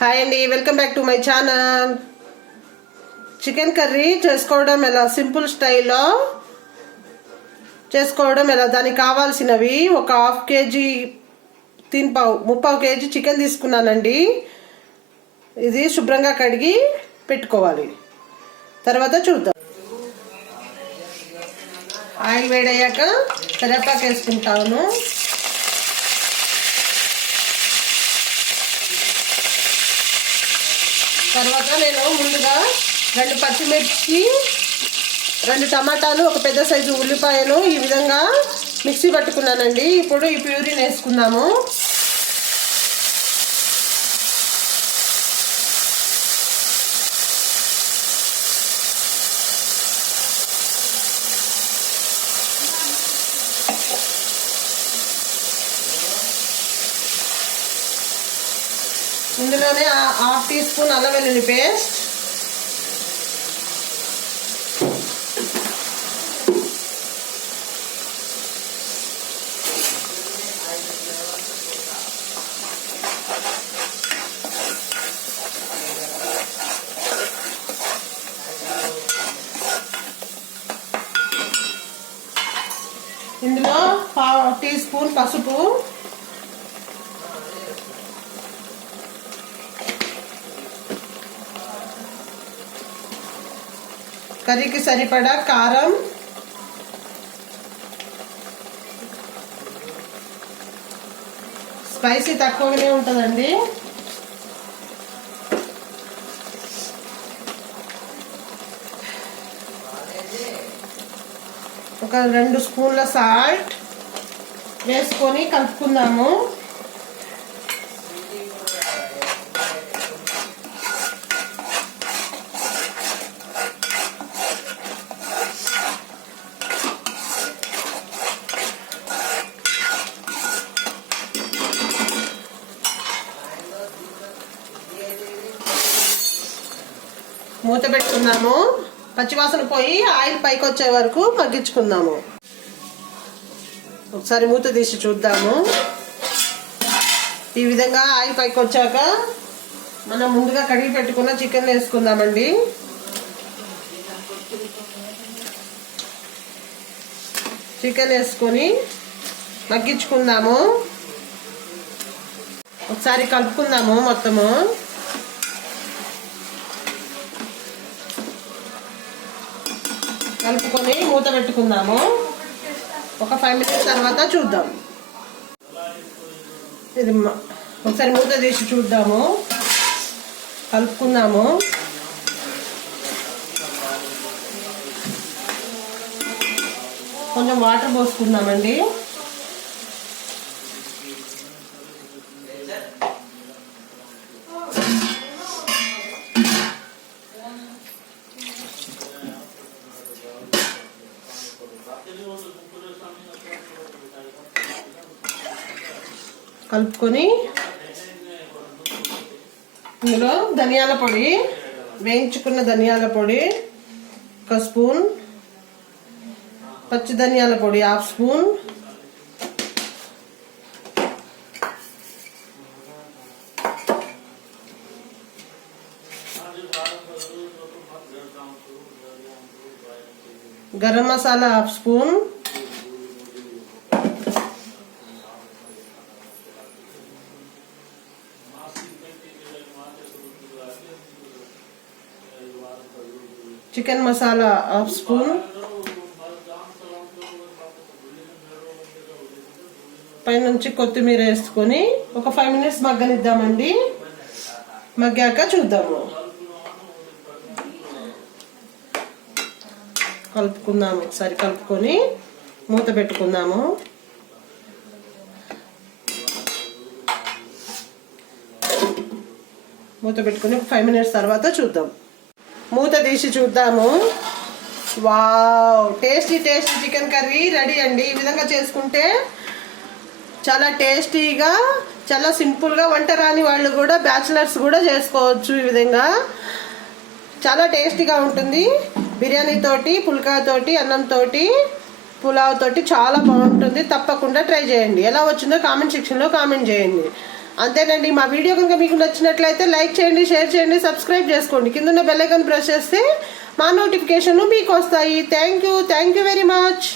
Hi అండి, welcome back to my channel. Chicken curry చేసుకోవడం ఎలా, సింపుల్ స్టైల్లో చేసుకోవడం ఎలా, దానికి కావాల్సినవి ఒక హాఫ్ కేజీ ముప్పావు కేజీ చికెన్ తీసుకున్నానండి. ఇది శుభ్రంగా కడిగి పెట్టుకోవాలి. తర్వాత చూద్దాం. ఆయిల్ వేడయ్యాక కరివేపాకు వేసుకుంటాను. తర్వాత నేను ముందుగా 2 పచ్చిమిర్చి, 2 టమాటాలు, ఒక పెద్ద సైజు ఉల్లిపాయను ఈ విధంగా మిక్సీ పట్టుకున్నానండి. ఇప్పుడు ఈ ప్యూరీని వేసుకున్నాము. ఇందులోనే 1/2 టీ స్పూన్ అల్లం వెల్లుల్లి పేస్ట్, ఇందులో 1/2 టీ స్పూన్ పసుపు, కర్రీకి సరిపడా కారం, స్పైసీ తక్కువగానే ఉంటుందండి. ఒక 2 స్పూన్ల సాల్ట్ వేసుకొని కలుపుకుందాము. మూత పెట్టుకుందాము. పచ్చివాసన పోయి ఆయిల్ పైకి వచ్చే వరకు మగ్గించుకుందాము. ఒకసారి మూత తీసి చూద్దాము. ఈ విధంగా ఆయిల్ పైకి వచ్చాక మనం ముందుగా కడిగి పెట్టుకున్న చికెన్ వేసుకుందామండి. చికెన్ వేసుకొని మగ్గించుకుందాము. ఒకసారి కలుపుకుందాము మొత్తము. కలుపుకొని మూత పెట్టుకుందాము. ఒక 5 మినిట్స్ తర్వాత చూద్దాం. ఇది ఒకసారి మూత తీసి చూద్దాము. కలుపుకుందాము. కొంచెం వాటర్ పోసుకుందామండి. కలుపుకొని ఇందులో ధనియాల పొడి, వేయించుకున్న ధనియాల పొడి 1 స్పూన్, పచ్చి ధనియాల పొడి 1/2 spoon, garam masala 1/2 spoon, chicken masala 1/2 spoon, పైనుంచి కొత్తిమీర వేసుకొని ఒక 5 మినిట్స్ మగ్గనిద్దామండి. మగ్గాక చూద్దాము. కలుపుకుందాము. ఒకసారి కలుపుకొని మూత పెట్టుకుందాము. మూత పెట్టుకొని ఒక 5 మినిట్స్ తర్వాత చూద్దాం. మూత తీసి చూద్దాము. Wow, tasty chicken curry ready అండి. ఈ విధంగా చేసుకుంటే చాలా టేస్టీగా, చాలా సింపుల్గా, వంట రాని వాళ్ళు కూడా, బ్యాచిలర్స్ కూడా చేసుకోవచ్చు. ఈ విధంగా చాలా టేస్టీగా ఉంటుంది. బిర్యానీ తోటి, పుల్కా తోటి, అన్నం తోటి, పులావ్ తోటి చాలా బాగుంటుంది. తప్పకుండా ట్రై చేయండి. ఎలా వచ్చిందో కామెంట్ సెక్షన్లో కామెంట్ చేయండి. అంతేనండి. మా వీడియో కనుక మీకు నచ్చినట్లయితే లైక్ చేయండి, షేర్ చేయండి, సబ్స్క్రైబ్ చేసుకోండి. కింద బెల్ ఐకాన్ ప్రెస్ చేస్తే మా నోటిఫికేషన్లు మీకు వస్తాయి. Thank you very much.